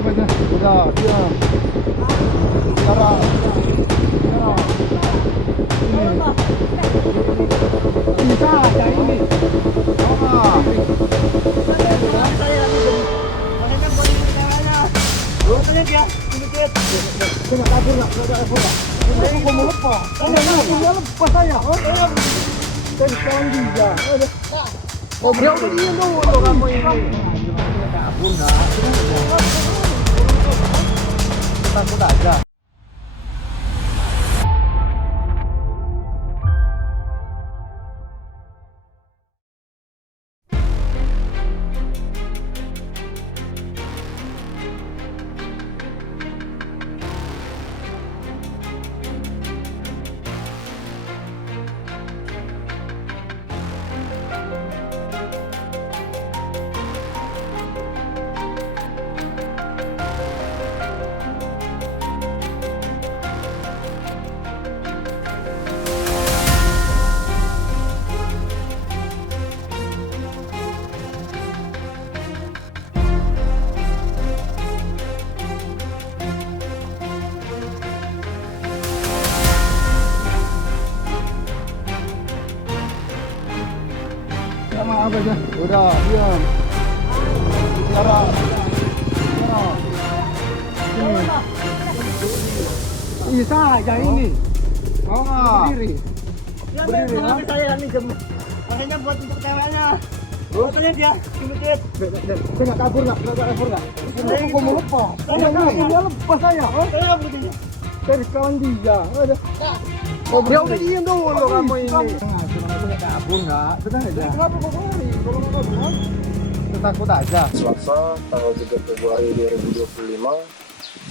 apa aja? Udah, diam. Cara. Ini. Bisa aja ini. Oh, Kena kabur nak, kena kabur nak. Aku mau lepas. Dia lepas saya. Saya sekarang juga. Oh, dia udah diam dulu kamu ini. Kabur nak. Takut aja. Sama apa aja? Udah, diam. Cara. Ini. Bisa aja ini. Mau nggak? Berdiri. Berdiri ya. Saya ini jam. Makanya buat untuk ceweknya. Makanya dia sedikit. Saya nggak kabur nggak? Nggak kabur nggak? Aku mau lepas. Dia lepas saya. Saya nggak begini. Saya sekarang dia. Oh, dia udah diam dulu kamu ini. Kabur nggak? Sudah aja. Kenapa kau lari? Kalau nggak kabur, takut aja. Selasa tanggal 3 Februari 2025,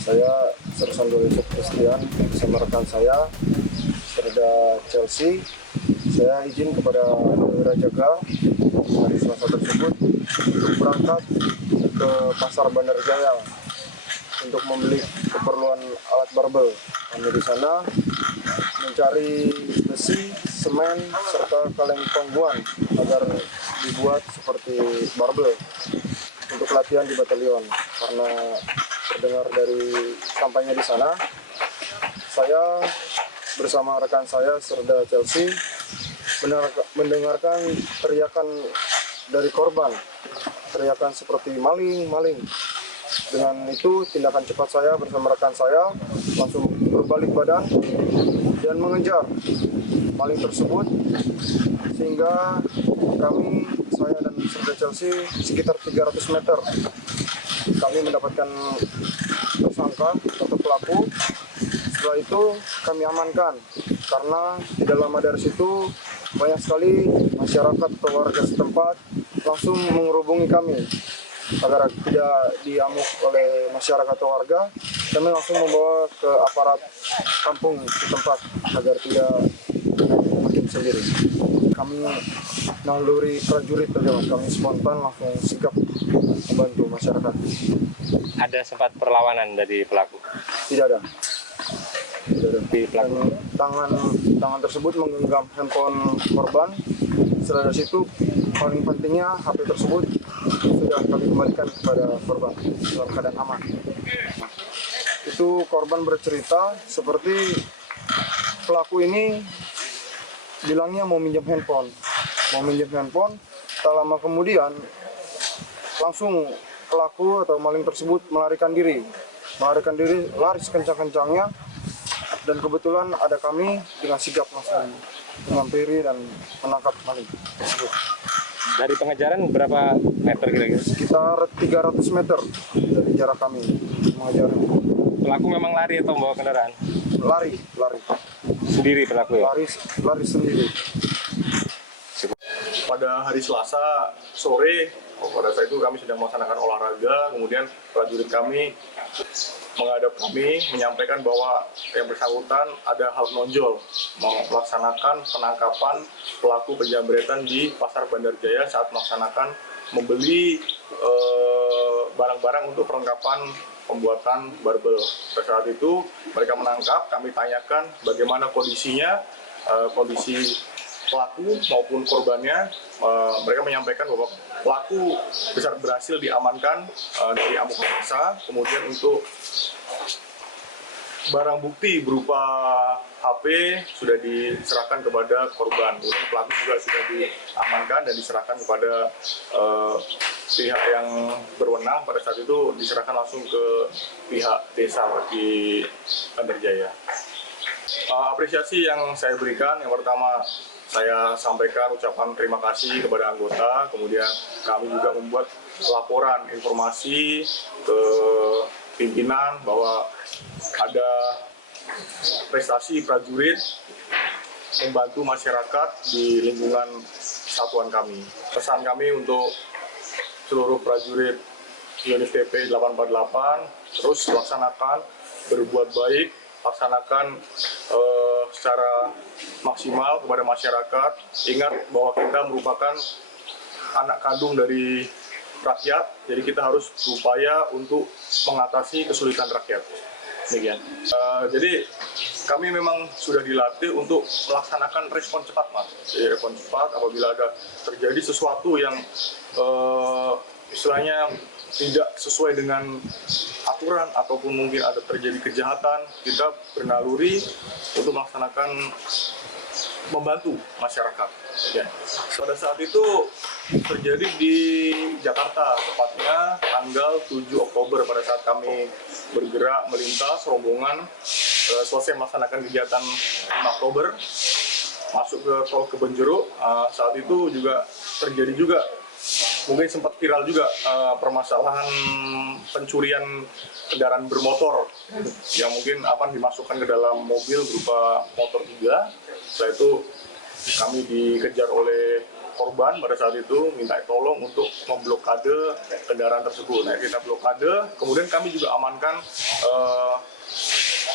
saya Sersan Yusuf Christian bersama rekan saya Serda Chelsea. Saya izin kepada perwira jaga hari Selasa tersebut untuk berangkat ke Pasar Bandar Jaya untuk membeli keperluan alat barbel. Kami di sana mencari besi, semen, serta kaleng pangguan agar dibuat seperti barbel untuk latihan di batalion. Karena terdengar dari sampainya di sana, saya bersama rekan saya Serda Chelsea mendengarkan teriakan dari korban, teriakan seperti maling, maling. Dengan itu tindakan cepat saya bersama rekan saya langsung berbalik badan dan mengejar maling tersebut, sehingga kami, saya dan Serda Chelsea sekitar 300 meter kami mendapatkan tersangka atau pelaku. Setelah itu kami amankan karena tidak lama dari situ banyak sekali masyarakat atau warga setempat langsung menghubungi kami agar tidak diamuk oleh masyarakat atau warga. Kami langsung membawa ke aparat kampung setempat agar tidak makin sendiri. Kami naluri prajurit saja, kami spontan langsung sigap membantu masyarakat. Ada sempat perlawanan dari pelaku? Tidak ada. Di tangan tersebut menggenggam handphone korban. Setelah situ paling pentingnya HP tersebut sudah kami kembalikan kepada korban dalam keadaan aman. Itu korban bercerita seperti pelaku ini bilangnya mau minjam handphone. Tak lama kemudian langsung pelaku atau maling tersebut melarikan diri, lari sekencang-kencangnya. Dan kebetulan ada kami dengan sigap langsung menghampiri dan menangkap maling tersebut. Dari pengejaran berapa meter kira-kira? Sekitar 300 meter dari jarak kami mengejar. Pelaku memang lari atau membawa kendaraan? Lari. Sendiri pelaku ya? Lari sendiri. Pada hari Selasa sore, pada saat itu kami sedang melaksanakan olahraga, kemudian prajurit kami menghadap kami menyampaikan bahwa yang bersangkutan ada hal menonjol melaksanakan penangkapan pelaku penjambretan di Pasar Bandar Jaya saat melaksanakan membeli barang-barang untuk perlengkapan pembuatan barbel. Pada saat itu mereka menangkap, kami tanyakan bagaimana kondisinya, kondisi pelaku maupun korbannya, mereka menyampaikan bahwa pelaku berhasil diamankan dari amukan massa. Kemudian untuk barang bukti berupa HP sudah diserahkan kepada korban. Kemudian pelaku juga sudah diamankan dan diserahkan kepada pihak yang berwenang. Pada saat itu diserahkan langsung ke pihak desa di Bandarjaya. Apresiasi yang saya berikan, yang pertama saya sampaikan ucapan terima kasih kepada anggota, kemudian kami juga membuat laporan informasi ke pimpinan bahwa ada prestasi prajurit membantu masyarakat di lingkungan satuan kami. Pesan kami untuk seluruh prajurit unit PP 848 terus laksanakan berbuat baik, laksanakan secara maksimal kepada masyarakat. Ingat bahwa kita merupakan anak kandung dari rakyat, jadi kita harus berupaya untuk mengatasi kesulitan rakyat. Demikian. Jadi kami memang sudah dilatih untuk melaksanakan respon cepat, Mas. Respon cepat apabila ada terjadi sesuatu yang istilahnya tidak sesuai dengan aturan ataupun mungkin ada terjadi kejahatan, kita bernaluri untuk melaksanakan membantu masyarakat. Ya. Pada saat itu terjadi di Jakarta, tepatnya tanggal 7 Oktober pada saat kami bergerak melintas rombongan selesai melaksanakan kegiatan 5 Oktober masuk ke tol Kebenjeruk. Saat itu juga terjadi juga mungkin sempat viral juga permasalahan pencurian kendaraan bermotor yang mungkin akan dimasukkan ke dalam mobil berupa motor 3. Setelah itu kami dikejar oleh korban pada saat itu, minta tolong untuk memblokade kendaraan tersebut. Nah, kita blokade, kemudian kami juga amankan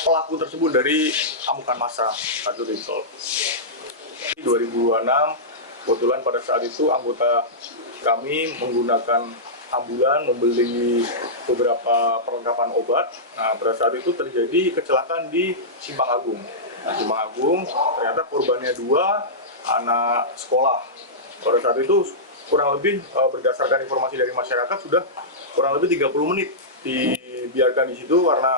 pelaku tersebut dari amukan massa satu di tol. 2026, kebetulan pada saat itu anggota kami menggunakan ambulan membeli beberapa perlengkapan obat. Nah, pada saat itu terjadi kecelakaan di Simpang Agung. Nah, Simpang Agung ternyata korbannya 2 anak sekolah. Pada saat itu kurang lebih berdasarkan informasi dari masyarakat sudah kurang lebih 30 menit dibiarkan di situ karena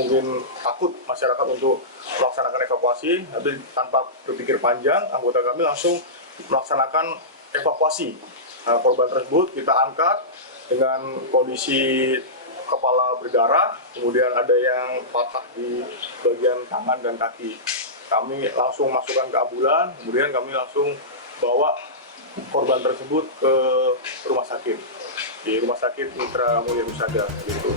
mungkin takut masyarakat untuk melaksanakan evakuasi. Tapi tanpa berpikir panjang, anggota kami langsung melaksanakan evakuasi. Nah, korban tersebut kita angkat dengan kondisi kepala berdarah, kemudian ada yang patah di bagian tangan dan kaki. Kami langsung masukkan ke ambulan, kemudian kami langsung bawa korban tersebut ke rumah sakit, di Rumah Sakit Mitra Mulia Husada gitu.